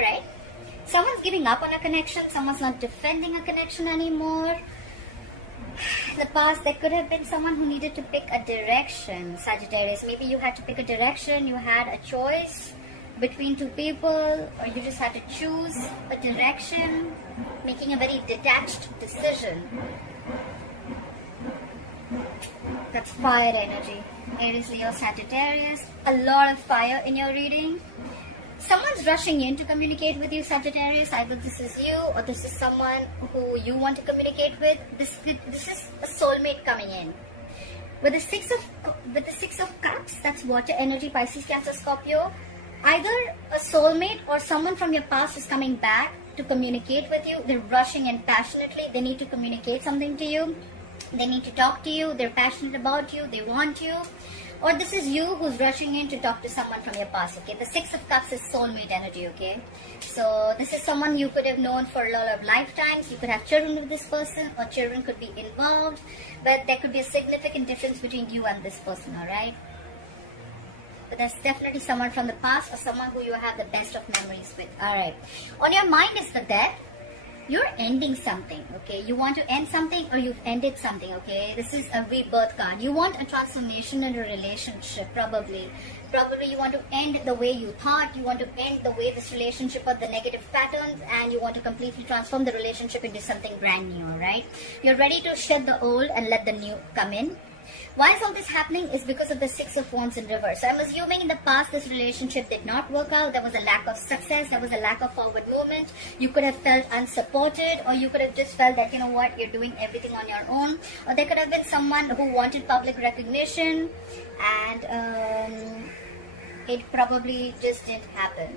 Alright. Someone's giving up on a connection. Someone's not defending a connection anymore. In the past, there could have been someone who needed to pick a direction, Sagittarius. Maybe you had to pick a direction. You had a choice between two people, or you just had to choose a direction, making a very detached decision. That's fire energy. Aries, Leo, Sagittarius. A lot of fire in your reading. Someone's rushing in to communicate with you, Sagittarius. Either this is you or this is someone who you want to communicate with. This is a soulmate coming in. With the Six of Cups, that's water energy, Pisces, Cancer, Scorpio. Either a soulmate or someone from your past is coming back to communicate with you. They're rushing in passionately. They need to communicate something to you. They need to talk to you. They're passionate about you. They want you. Or this is you who's rushing in to talk to someone from your past, okay? The Six of Cups is soulmate energy, okay? So this is someone you could have known for a lot of lifetimes. You could have children with this person, or children could be involved. But there could be a significant difference between you and this person, alright? But there's definitely someone from the past or someone who you have the best of memories with, alright? On your mind is the Death. You're ending something, okay? You want to end something or you've ended something, okay? This is a rebirth card. You want a transformation in a relationship, probably. Probably you want to end the way you thought. You want to end the way this relationship or the negative patterns, and you want to completely transform the relationship into something brand new, right? You're ready to shed the old and let the new come in. Why is all this happening? Is because of the Six of Wands in reverse. So I'm assuming in the past this relationship did not work out. There was a lack of success. There was a lack of forward movement. You could have felt unsupported, or you could have just felt that, you know what, you're doing everything on your own. Or there could have been someone who wanted public recognition, and it probably just didn't happen.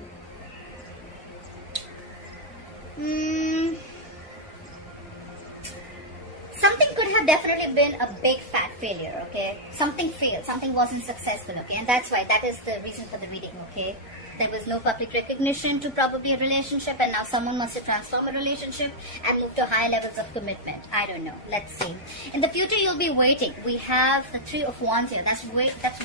Something could have definitely been a big fat failure, okay? Something failed, something wasn't successful, okay? And that's why, that is the reason for the reading, okay? There was no public recognition to probably a relationship, and now someone wants to transform a relationship and move to higher levels of commitment. I don't know. Let's see. In the future, you'll be waiting. We have the Three of Wands here. That's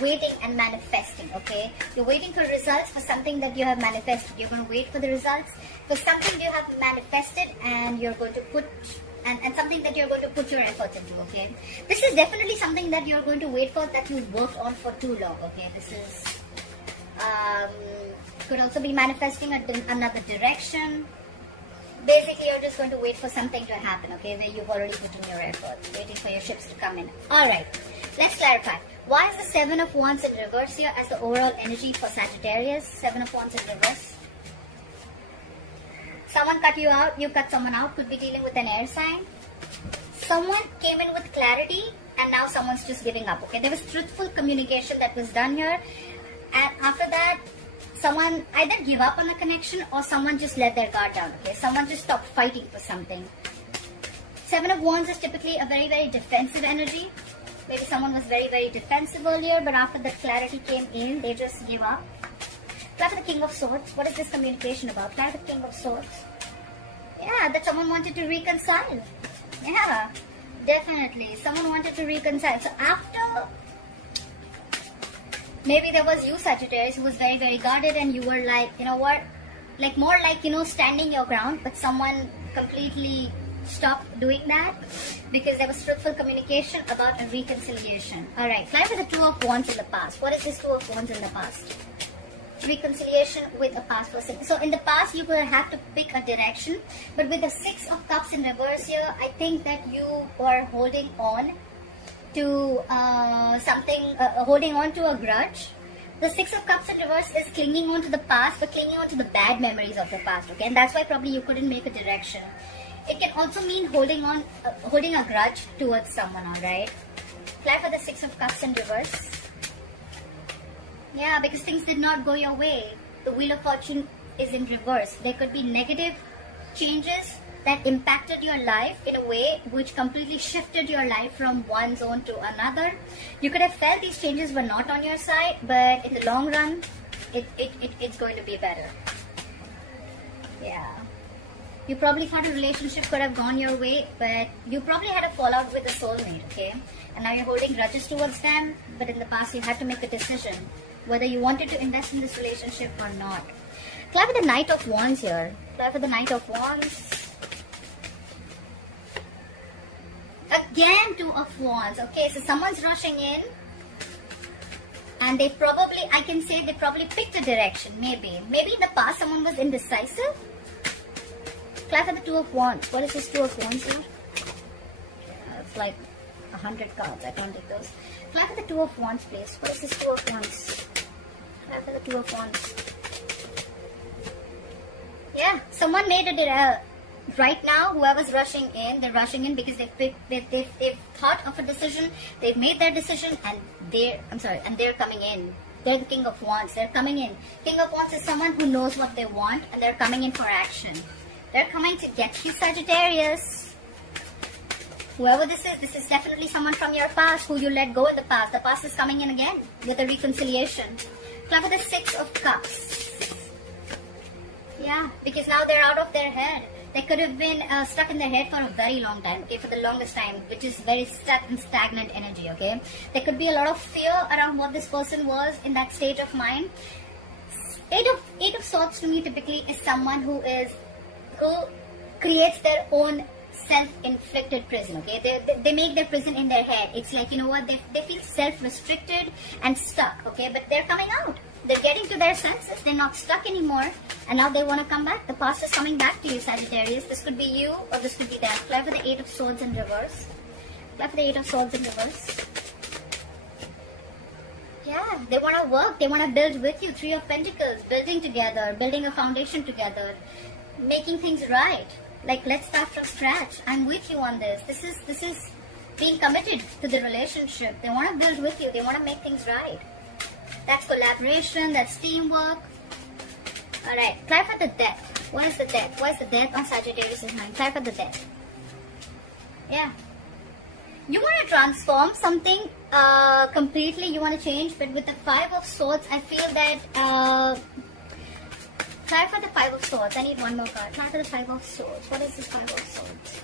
waiting and manifesting, okay? You're waiting for results for something that you have manifested. You're going to wait for the results for something you have manifested, and you're going to put... And something that you're going to put your efforts into, okay? This is definitely something that you're going to wait for, that you worked on for too long, okay? This is... could also be manifesting another direction. Basically, you're just going to wait for something to happen, okay? Where you've already put in your efforts, waiting for your ships to come in. Alright, let's clarify. Why is the Seven of Wands in reverse here as the overall energy for Sagittarius? Seven of Wands in reverse. Someone cut you out, you cut someone out, could be dealing with an air sign. Someone came in with clarity, and now someone's just giving up, okay? There was truthful communication that was done here, and after that, someone either give up on the connection or someone just let their guard down, okay? Someone just stopped fighting for something. Seven of Wands is typically a very, very defensive energy. Maybe someone was very, very defensive earlier, but after the clarity came in, they just give up. Clarify the King of Swords. What is this communication about? Clarify the King of Swords. Yeah, that someone wanted to reconcile. Yeah, definitely. Someone wanted to reconcile. So after... Maybe there was you, Sagittarius, who was very, very guarded, and you were like, you know what? Like more like, you know, standing your ground, but someone completely stopped doing that because there was truthful communication about a reconciliation. Alright, clarify the Two of Wands in the past. What is this Two of Wands in the past? Reconciliation with a past person. So in the past you will have to pick a direction, but with the Six of Cups in reverse here, I think that you are holding on to something, holding on to a grudge. The Six of Cups in reverse is clinging on to the past, but clinging on to the bad memories of the past, okay? And that's why probably you couldn't make a direction. It can also mean holding on, holding a grudge towards someone, alright? Clarify the Six of Cups in reverse. Yeah, because things did not go your way. The Wheel of Fortune is in reverse. There could be negative changes that impacted your life in a way which completely shifted your life from one zone to another. You could have felt these changes were not on your side, but in the long run, it's going to be better. Yeah. You probably thought a relationship could have gone your way, but you probably had a fallout with a soulmate, okay? And now you're holding grudges towards them, but in the past you had to make a decision whether you wanted to invest in this relationship or not. Clap with the Knight of Wands here. Clap with the Knight of Wands. Again, Two of Wands. Okay, so someone's rushing in. And they probably, I can say they probably picked a direction, maybe. Maybe in the past someone was indecisive. Clap for the Two of Wands. What is this Two of Wands here? It's like 100 cards. I can't take those. Clap for the Two of Wands, please. What is this Two of Wands? Clap for the Two of Wands. Yeah, someone made a right now, whoever's rushing in, they're rushing in because they've thought of a decision, they've made their decision, and they're coming in. They're the King of Wands. They're coming in. King of Wands is someone who knows what they want, and they're coming in for action. They're coming to get you, Sagittarius. Whoever this is definitely someone from your past who you let go in the past. The past is coming in again with a reconciliation. Clap for the Six of Cups. Yeah, because now they're out of their head. They could have been stuck in their head for a very long time, okay, for the longest time, which is very stuck and stagnant energy, okay. There could be a lot of fear around what this person was in that state of mind. Eight of Swords to me typically is someone who creates their own self-inflicted prison, okay. They make their prison in their head. It's like, you know what, they feel self-restricted and stuck, okay, but they're coming out. They're getting to their senses. They're not stuck anymore. And now they want to come back. The past is coming back to you, Sagittarius. This could be you or this could be them. Clap for the Eight of Swords in reverse. Clap for the Eight of Swords in reverse. Yeah, they want to work. They want to build with you. Three of Pentacles. Building together. Building a foundation together. Making things right. Like, let's start from scratch. I'm with you on this. This is being committed to the relationship. They want to build with you. They want to make things right. That's collaboration, that's teamwork. Alright, try for the Death. What is the Death? What is the Death on Sagittarius' mind? Try for the Death. Yeah. You want to transform something completely, you want to change, but with the Five of Swords, I feel that... try for the Five of Swords. I need one more card. Try for the Five of Swords. What is this Five of Swords?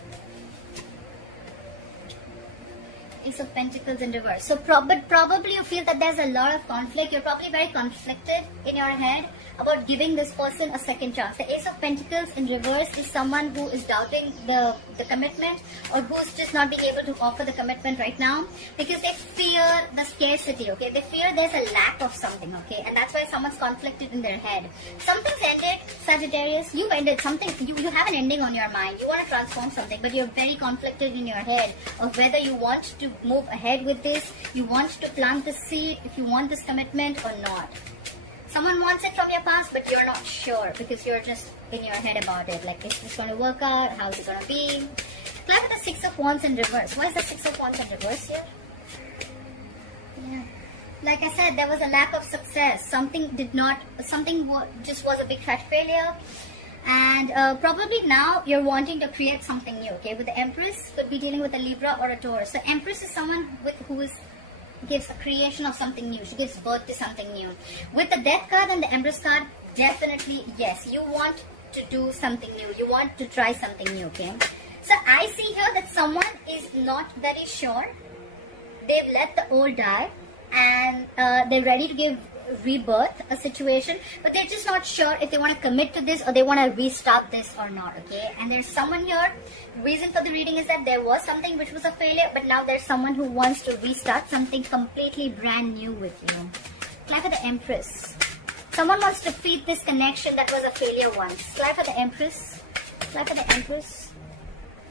Ace of Pentacles in reverse. So probably you feel that there's a lot of conflict. You're probably very conflicted in your head about giving this person a second chance. The Ace of Pentacles in reverse is someone who is doubting the commitment, or who's just not being able to offer the commitment right now because they fear the scarcity, okay? They fear there's a lack of something, okay? And that's why someone's conflicted in their head. Something's ended, Sagittarius. You've ended something. You have an ending on your mind. You want to transform something, but you're very conflicted in your head of whether you want to move ahead with this, you want to plant the seed, if you want this commitment or not. Someone wants it from your past, but you're not sure because you're just in your head about it. Like, is this going to work out? How is it going to be? Clap with the Six of Wands in reverse. Why is the Six of Wands in reverse here? Yeah. Like I said, there was a lack of success. Something just was a big fat failure. And probably now you're wanting to create something new, okay? With the Empress, could be dealing with a Libra or a Taurus. So Empress is someone who gives a creation of something new. She gives birth to something new. With the Death card and the Empress card, definitely, yes, you want to do something new. You want to try something new, okay? So I see here that someone is not very sure. They've let the old die and they're ready to give rebirth a situation, but they're just not sure if they want to commit to this or they want to restart this or not, okay? And there's someone here, reason for the reading is that there was something which was a failure, but now there's someone who wants to restart something completely brand new with you. Clap for the Empress. Someone wants to feed this connection that was a failure once. Clap for the Empress. Clap for the Empress.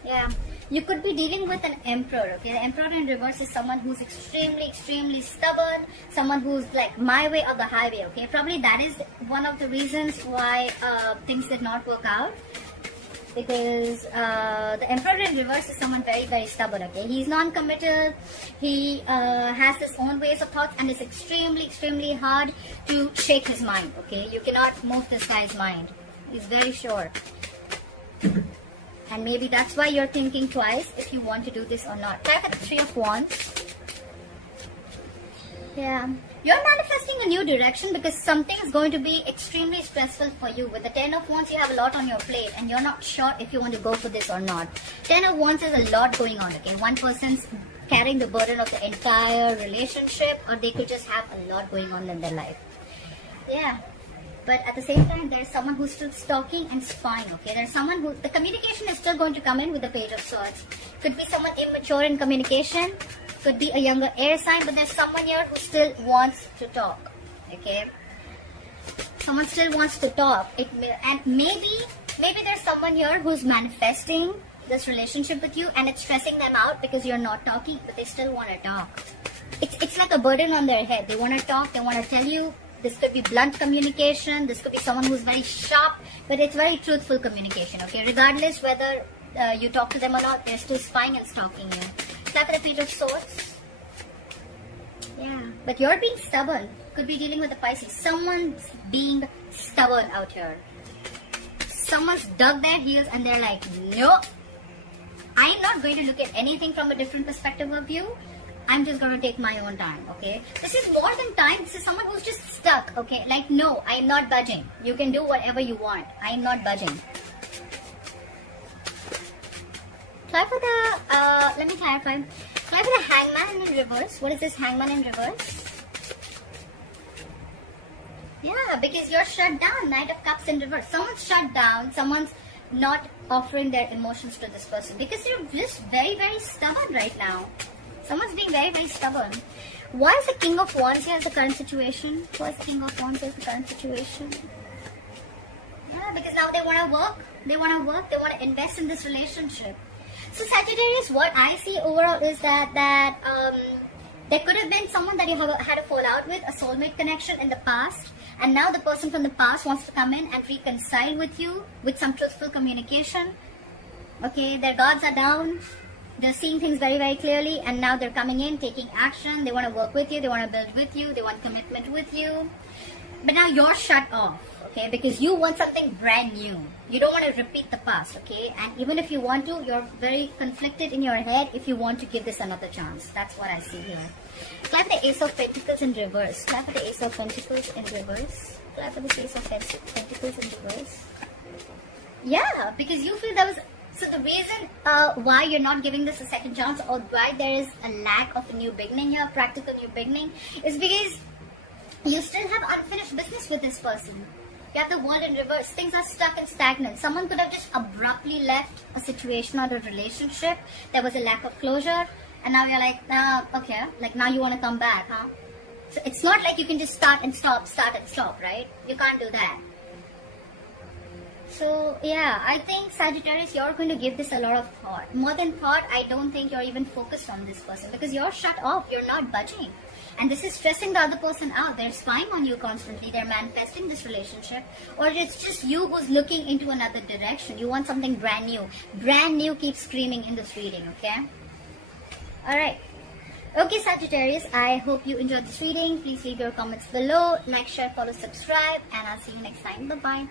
Yeah. You could be dealing with an Emperor, okay? The Emperor in reverse is someone who's extremely, extremely stubborn, someone who's like my way or the highway, okay? Probably that is one of the reasons why things did not work out, because the Emperor in reverse is someone very, very stubborn, okay? He's non-committal, he has his own ways of thoughts, and it's extremely, extremely hard to shake his mind, okay? You cannot move this guy's mind. He's very sure. And maybe that's why you're thinking twice if you want to do this or not. Try for the Three of Wands. Yeah. You're manifesting a new direction because something is going to be extremely stressful for you. With the Ten of Wands, you have a lot on your plate and you're not sure if you want to go for this or not. Ten of Wands is a lot going on, okay? One person's carrying the burden of the entire relationship, or they could just have a lot going on in their life. Yeah. But at the same time, there's someone who's still stalking and spying, okay? There's someone who, the communication is still going to come in with the Page of Swords. Could be someone immature in communication, could be a younger air sign, but there's someone here who still wants to talk, okay? Someone still wants to talk. And maybe there's someone here who's manifesting this relationship with you and it's stressing them out because you're not talking, but they still want to talk. It's like a burden on their head. They want to talk, they want to tell you. This could be blunt communication, this could be someone who's very sharp, but it's very truthful communication, okay? Regardless whether you talk to them or not, they're still spying and stalking you. Clap for the Page of Swords. Yeah, but you're being stubborn. Could be dealing with a Pisces. Someone's being stubborn out here. Someone's dug their heels and they're like, no, I'm not going to look at anything from a different perspective of you. I'm just going to take my own time, okay? This is more than time. This is someone who's just stuck, okay? Like, no, I am not budging. You can do whatever you want. I am not budging. Try for the, let me clarify. Try for the Hangman in reverse. What is this Hangman in reverse? Yeah, because you're shut down. Knight of Cups in reverse. Someone's shut down. Someone's not offering their emotions to this person because they're just very, very stubborn right now. Someone's being very, very stubborn. Why is the King of Wands here as the current situation? Why is the King of Wands as the current situation? Yeah, because now they want to work. They want to work. They want to invest in this relationship. So Sagittarius, what I see overall is that there could have been someone that you had a fallout with, a soulmate connection in the past. And now the person from the past wants to come in and reconcile with you with some truthful communication. Okay, their guards are down. They're seeing things very, very clearly, and now they're coming in, taking action. They want to work with you. They want to build with you. They want commitment with you. But now you're shut off, okay? Because you want something brand new. You don't want to repeat the past, okay? And even if you want to, you're very conflicted in your head if you want to give this another chance. That's what I see here. Clap the Ace of Pentacles in reverse. Clap for the Ace of Pentacles in reverse. Clap for the Ace of Pentacles in reverse. Yeah, because you feel there was... So the reason why you're not giving this a second chance, or why there is a lack of a new beginning here, practical new beginning, is because you still have unfinished business with this person. You have the World in reverse. Things are stuck and stagnant. Someone could have just abruptly left a situation or a relationship. There was a lack of closure, and now you're like, okay, like now you want to come back, huh? So it's not like you can just start and stop, right? You can't do that. So, yeah, I think Sagittarius, you're going to give this a lot of thought. More than thought, I don't think you're even focused on this person because you're shut off. You're not budging. And this is stressing the other person out. They're spying on you constantly. They're manifesting this relationship. Or it's just you who's looking into another direction. You want something brand new. Brand new keeps screaming in this reading, okay? Alright. Okay, Sagittarius, I hope you enjoyed this reading. Please leave your comments below. Like, share, follow, subscribe. And I'll see you next time. Bye-bye.